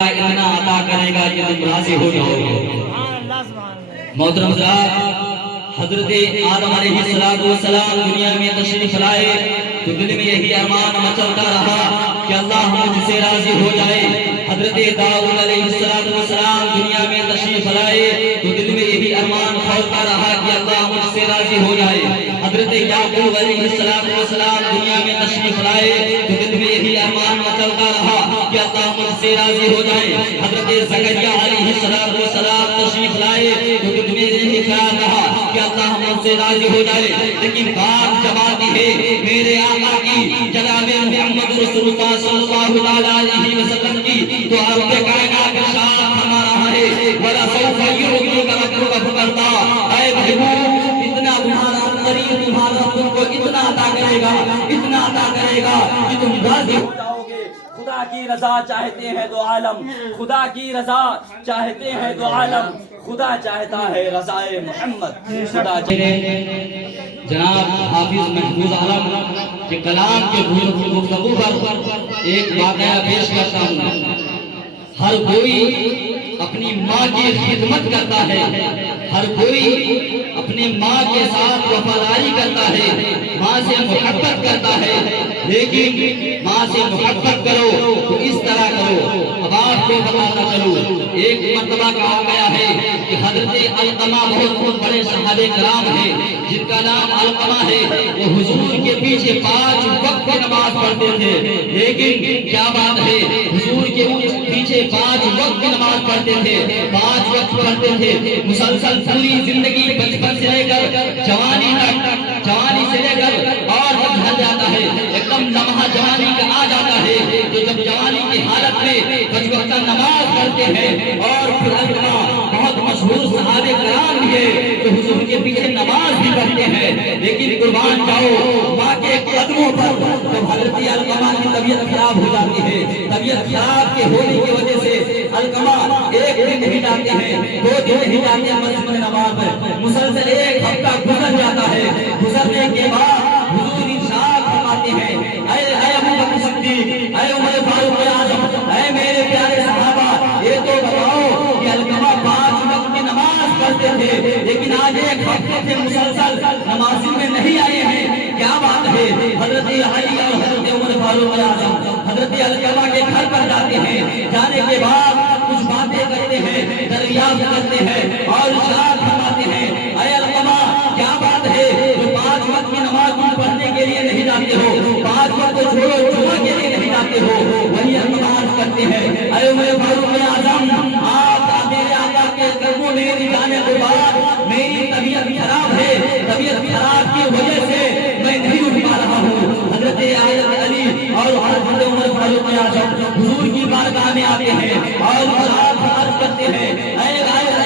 اتنا عطا کرے گا کہ تم راضی ہو جاؤ گے۔ محترم حضرات، حضرت آدم علیہ السلام دنیا میں تشریف لائے تو دل میں یہی ارمان مچلتا رہا کہ اللہ مجھ سے راضی ہو جائے۔ حضرت داؤد علیہ السلام دنیا میں تشریف لائے تو دل میں یہی ارمان کھولتا رہا کہ اللہ مجھ سے راضی ہو جائے۔ حضرت یعقوب علیہ السلام دنیا میں تشریف لائے تو دل میں یہی ارمان مچلتا رہا کہ اللہ مجھ سے راضی ہو جائے۔ حضرت زکریا علیہ السلام تشریف لائے تو دل میں یہی خیال رہا کہ اللہ مجھ سے راضی ہو جائے۔ لیکن بات جب آتی ہے میرے آقا کی، جناب محمد رسول اللہ صلی اللہ علیہ وسلم کی، تو آپ کے کائنات ارشاد فرما رہا ہے وَلَسَوْفَ يُعْطِيكَ رَبُّكَ فَتَرْضَىٰ، اے محبوب اتنا تمہارا قریب تمہارا تم کو اتنا عطا کرے گا، اتنا عطا کرے گا کہ تم راضی ہو جاؤ گے۔ خدا کی رضا چاہتے ہیں تو عالم، خدا کی رضا چاہتے ہیں تو عالم، خدا چاہتا ہے رضائے محمد۔ خدا جناب حافظ محفوظ عالم کے کلام کے گفتگو پر ایک واقعہ پیش کرتا ہوں۔ ہر کوئی اپنی ماں کی خدمت کرتا ہے، ہر کوئی اپنی ماں کے ساتھ وفاداری کرتا ہے، ماں سے محبت کرتا ہے، لیکن ماں سے محبت کرو تو اس طرح کرو۔ اب آپ کو بتاتا چلو، ایک مرتبہ کہا گیا ہے کہ حضرت علقمہ بہت بڑے صحابہ کرام ہیں جن کا نام علقمہ ہے، وہ حضور کے پیچھے 5 وقت کی نماز پڑھتے تھے۔ لیکن کیا بات ہے، حضور کے پیچھے 5 وقت کی نماز پڑھتے تھے، 5 وقت پڑھتے تھے، مسلسل پوری زندگی بچپن سے لے کر جوانی تک، جوانی سے لے کر اور جب ڈھل جاتا ہے ایک دم لمحہ جوانی کا آ جاتا ہے تو جب جوانی کی حالت میں 5 وقت نماز پڑھتے ہیں اور پھر علقمہ بہت مشہور صحابہ کرام بھی ہے تو حضور کے پیچھے نماز بھی پڑھتے ہیں۔ لیکن قربان جاؤ ماں کے قدموں پر جب حضرت علقمہ کی طبیعت خراب ہو جاتی ہے، طبیعت خراب کے ہونے کی وجہ سے علقمہ ایک دن نہیں جاتے ہیں، 2 دن نہیں جاتے ہیں مسجد میں نماز میں، مسلسل 1 ہفتہ گزر جاتا ہے۔ گزرنے کے بعد حضور ارشاد فرماتے ہیں اے ابو بکر صدیق، اے عمر فاروق اعظم، اے میرے پیارے صحابہ، یہ تو بتاؤ کہ علقمہ 5 وقت کی نماز پڑھتے تھے لیکن آج 1 ہفتے سے مسلسل نماز میں نہیں آئے ہیں، کیا بات ہے؟ حضرت علی اور حضرت عمر فاروق اعظم حضرت علقمہ کے گھر پر جاتے ہیں، جانے کے بعد کچھ باتیں کرتے ہیں، دریافت کرتے ہیں اور ارشاد فرماتے ہیں اے علقمہ کیا بات ہے جو 5 وقت کی نماز پڑھنے کے لیے نہیں جاتے ہو، 5 وقت کو چھوڑو جمعہ کے لیے نہیں جاتے ہو؟ وہی نماز کرتے ہیں اے عمر فاروق اعظم، آپ میرے آقا کے قدموں میں جانے کے بعد میری طبیعت خراب ہے، طبیعت خراب کی وجہ سے میں نہیں اٹھ پا رہا ہوں۔ حضرت علی اور حضرت عمر فاروق اعظم حضور کی بارگاہ میں آتے ہیں اور عرض کرتے ہیں اے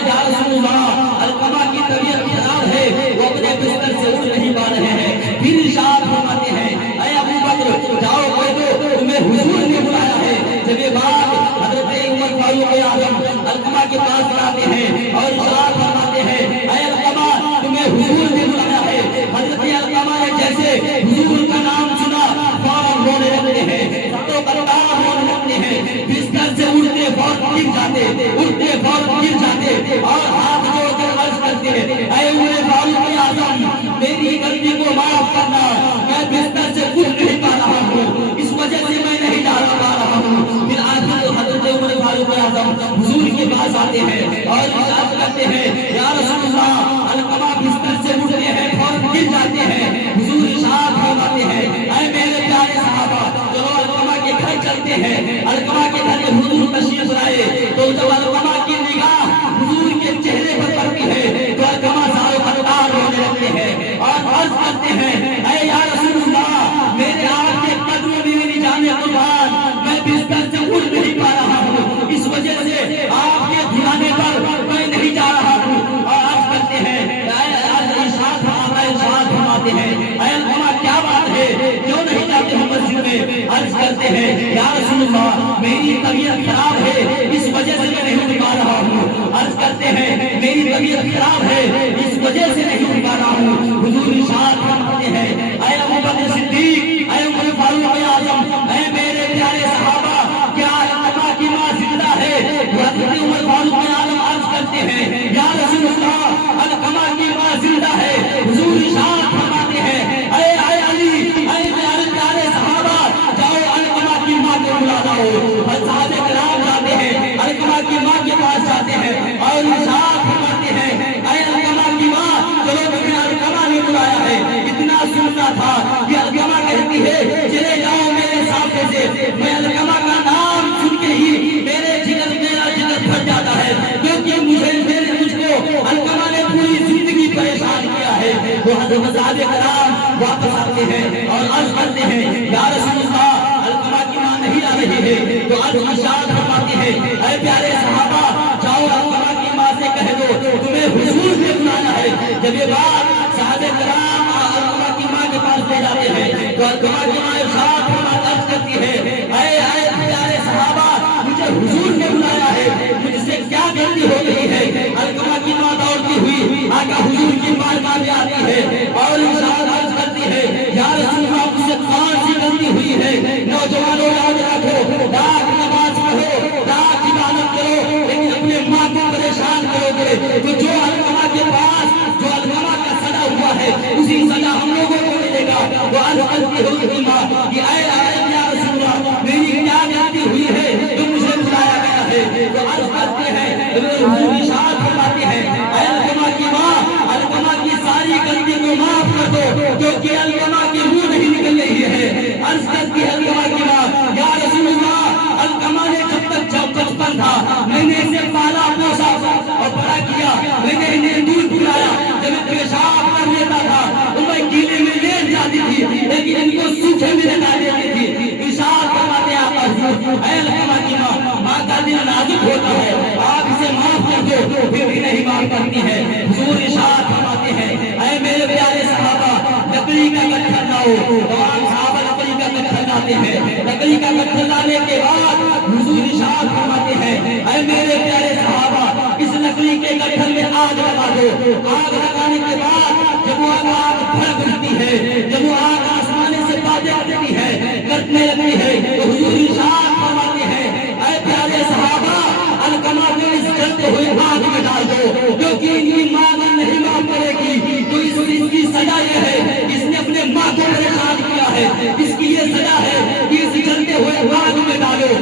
یا رسول اللہ، علقمہ کی طبیعت خراب ہے، وہ اپنے بستر سے اٹھ نہیں پا رہے ہیں۔ پھر ارشاد فرماتے ہیں اے ابو بکر جاؤ کہہ دو تمہیں حضور نے بلایا ہے۔ جب یہ بات حضرت عمر فاروق اعظم علقمہ کے پاس لاتے ہیں اور ارشاد فرماتے ہیں اے علقمہ تمہیں حضور نے بلایا ہے۔ حضرت علقمہ نے جیسے حضور کا نام سنا فوراً رونے لگتے ہیں، تو قطار رونے لگتے ہیں، بستر سے اٹھتے فوراً گر جاتے، اٹھتے فوراً گر جاتے اور ہاتھ جوڑ کر عرض کرتے ہیں اے عمر فاروق اعظم میری غلطی کو معاف کرنا، میں بستر سے اٹھ نہیں پا رہا ہوں، اس وجہ سے میں نہیں جا پا رہا ہوں۔ پھر آخر حضرت عمر فاروق اعظم حضور کے پاس آتے ہیں اور ارشاد کرتے ہیں یا رسول اللہ، علقمہ بستر سے اٹھتے ہیں فوراً گر جاتے ہیں۔ حضور ارشاد فرماتے ہیں اے میرے پیارے صحابہ چلو علقمہ کے گھر چلتے ہیں۔ علقمہ کے گھر میں حضور تشریف لائے تو جب علقمہ کی نگاہ حضور کے چہرے پر پڑتی ہے تو علقمہ سارے قطار رونے لگتے ہیں اور عرض کرتے ہیں اے یا رسول اللہ، میرے آپ کے قدموں میں میری جان قربان، میں بستر سے اٹھ نہیں پا رہا ہوں، اس وجہ سے آپ کے دھلانے پر میں نہیں جا رہا ہوں۔ اور عرض کرتے ہیں ارشاد فرماتے ہیں اے علقمہ کیا بات ہے کیوں نہیں جاتے ہو مسجد میں؟ عرض کرتے ہیں یا رسول اللہ میری طبیعت خراب ہے، اس وجہ سے میں نہیں اٹھ پا رہا ہوں۔ عرض کرتے ہیں میری طبیعت خراب ہے، اس وجہ سے نہیں اٹھ پا رہا ہوں۔ حضور ارشاد فرماتے ہیں اے ابو بکر صدیق، اے عمر فاروق اعظم، اے میرے پیارے صحابہ، کیا علقمہ کی ماں زندہ ہے؟ صحابہ کرام واپس آتے ہیں اور عرض کرتے ہیں یا رسول اللہ علقمہ کی ماں نہیں آ رہی ہے تو عرض ارشاد فرماتے ہیں اے پیارے صحابہ جاؤ علقمہ کی ماں سے کہہ دو تمہیں حضور نے بلانا ہے. جب یہ بات صحابہ کرام علقمہ کی ماں کے پاس لے جاتے ہیں تو علقمہ کی ماں ارشاد فرماتی عرض کرتی ہے اے پیارے صحابہ مجھے حضور نے بلایا ہے مجھ سے کیا غلطی ہو گئی ہے. علقمہ کی ماں دوڑتی ہوئی آقا حضور کی بارگاہ میں آتی ہے اور ارشاد عرض کرتی ہے یا رسول اللہ مجھ سے کون سی غلطی ہوئی ہے. نوجوانوں یاد رکھو لاکھ نماز پڑھو لاکھ عبادت کرو لیکن اپنے ماں کو پریشان کرو گے تو جو علقمہ کے پاس جو علقمہ کا سزا ہوا ہے اسی سزا ہم لوگوں کو ملے گا. وہ عرض کرتی ہوئی ماں کہ اے یا رسول اللہ میری کیا غلطی ہوئی ہے تو مجھے بلایا گیا ہے. تو عرض کرتے ہیں حضور ارشاد فرماتے ہیں اے علقمہ کی ماں علقمہ کی ساری غلطی کو معاف کر دو کیونکہ علقمہ کے منہ نہیں نکل رہی ہے. عرض کرتی ہے علقمہ کی ماں یا رسول اللہ علقمہ نے جب بچپن تھا میں نے اسے پالا پوسا اور بڑا کیا میں نے انہیں دودھ پلایا جب پیشاب کر لیتا تھا تو میں گیلے میں لیٹ جاتی تھی لیکن ان کو سوکھے میں لگا دیتی تھی. ارشاد فرماتے ہیں آقا حضور اے علقمہ کی ماں کا دل نازک ہوتا ہے آپ اسے معاف کر دو پھر بھی نہیں معاف کرتی ہے. حضور ارشاد فرماتے ہیں اے میرے پیارے صحابہ لکڑی کا گٹھر لاؤ. تمام صحابہ لکڑی کا گٹھر لاتے ہیں. لکڑی کا گٹھر لانے کے بعد حضور ارشاد فرماتے ہیں اے میرے پیارے صحابہ اس لکڑی کے گٹھر میں آگ لگا دو. آگ لگانے کے بعد جب وہ آگ بھڑک جاتی ہے جب وہ آگ آسمان سے باتیں آتی ہے کٹنے لگتی ہے تو حضور ارشاد فرماتے ہیں اے پیارے صحابہ علقمہ کو اس جلتے ہوئے آگ میں ڈال دو کیونکہ ان کی ماں نہیں معاف کرے گی. تو اس کی سزا یہ ہے اس نے اپنے ماں کو پریشان کیا ہے اس کی یہ سزا ہے کہ اس جلتے ہوئے آگ میں ڈالو.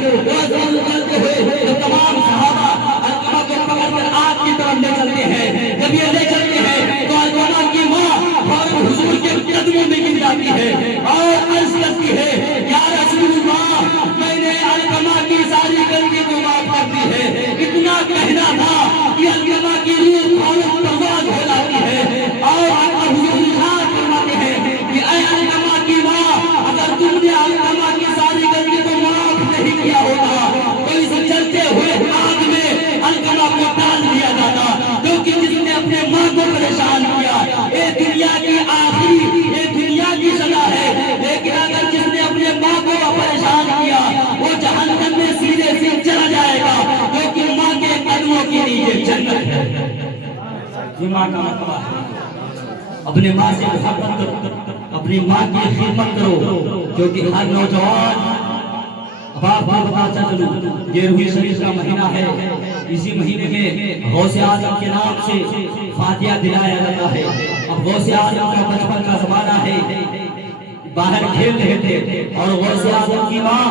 جلتے ہوئے تمام صحابہ علقمہ کو پکڑ کر آگ کی طرف لے چلتے ہیں. جب یہ لے چلتے ہیں تو علقمہ کی ماں فوراً حضور کے قدموں میں گر جاتی ہے اور عرض کرتی ہے یا رسول اللہ میں نے علقمہ کی ساری غلطی کو معاف کر دی ہے. اتنا کہنا تھا کہ علقمہ کی روح فوراً پرواز ہو جاتی ہے اور آقا حضور ارشاد فرماتے ہیں کہ اے علقمہ کی ماں اگر تم نے علقمہ کی ساری غلطی کو معاف نہیں کیا ہوتا تو اس چلتے ہوئے آگ میں علقمہ کو ڈال دیا جاتا کیونکہ جس نے اپنے ماں کو پریشان کیا یہ دنیا کی آخری یہ دنیا کی سزا ہے. لیکن اگر جس نے اپنے ماں کو پریشان کیا وہ جہنم میں سیدھے سے چلا جائے گا کیونکہ ماں کے قدموں کے نیچے جنت ہے. ماں کا مرتبہ اپنے ماں سے محبت کرو اپنی ماں کی خدمت کرو کیونکہ ہر نوجوان باپ بتاتا چلو یہ روح شریف کا مہینہ ہے. اسی مہینے میں غوث اعظم کے نام سے فاتحہ دلایا جاتا ہے. اب غوث اعظم کا بچپن کا زمانہ ہے باہر کھیل رہے تھے اور غوث اعظم کی ماں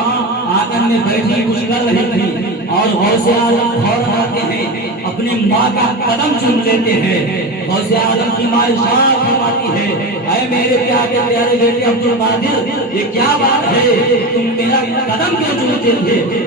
آنگن میں بیٹھی کچھ کر رہی تھی اور غوث اعظم فوراً آتے ہیں اپنی ماں کا قدم چوم لیتے ہیں. غوث اعظم کی ماں ارشاد فرماتی ہے اے میرے پیارے بیٹے عبد القادر یہ کیا بات ہے تم میرا قدم کیوں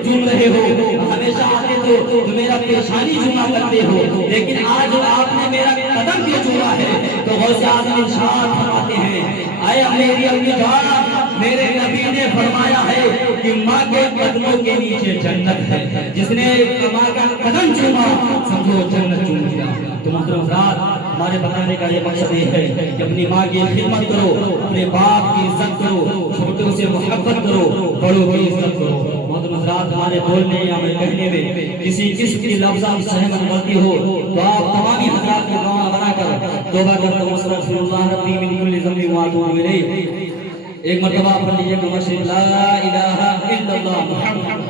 چوم رہے ہو. ہمیشہ آتے تو میرا پیشانی چوما کرتے ہو لیکن آج آپ نے میرا قدم کیوں چوما ہے. تو غوث اعظم ارشاد فرماتے ہیں اے میری امی جان میرے نبی نے فرمایا ہے کہ ماں کے قدموں کے نیچے جنت ہے. جس نے ماں کا قدم چوما سمجھو جنت چوم لیا. تو محترم حضرات ہمارے بتانے کا یہ مقصد یہ ہے کہ اپنی ماں کی خدمت کرو اپنے باپ کی عزت کرو چھوٹوں سے محبت کرو بڑوں کی عزت کرو. محترم حضرات ہمارے بولنے یا کہنے میں کسی قسم کی لفظ سہمت غلطی ہو تو آپ تمامی حضرات کی دعا بنا کر توبہ کرتا ہوں استغفر اللہ ربی من کل ذنب واتوب الیہ. ایک مرتبہ پڑھ لیجیے لا الہ الا اللہ محمد